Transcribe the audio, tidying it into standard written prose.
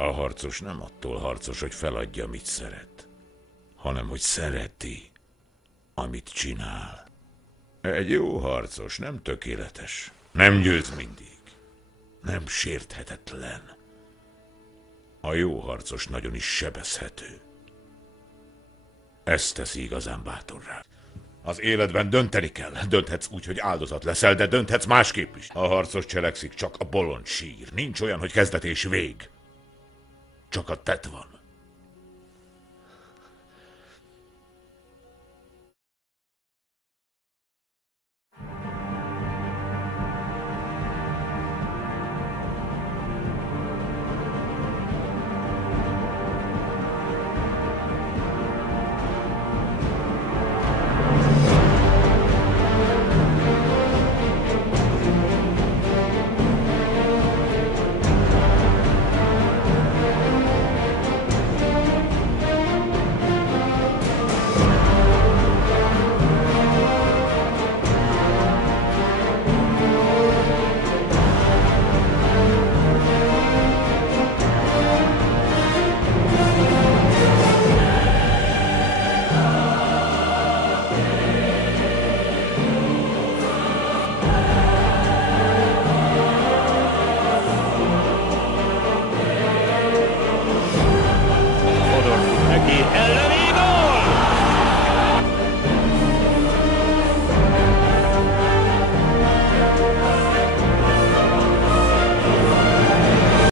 A harcos nem attól harcos, hogy feladja, amit szeret, hanem hogy szereti, amit csinál. Egy jó harcos nem tökéletes, nem győz mindig, nem sérthetetlen. A jó harcos nagyon is sebezhető. Ez teszi igazán bátorrá. Az életben dönteni kell. Dönthetsz úgy, hogy áldozat leszel, de dönthetsz másképp is. A harcos cselekszik, csak a bolond sír. Nincs olyan, hogy kezdet és vég. Csak a tett van. Fodor fut neki, ellövi!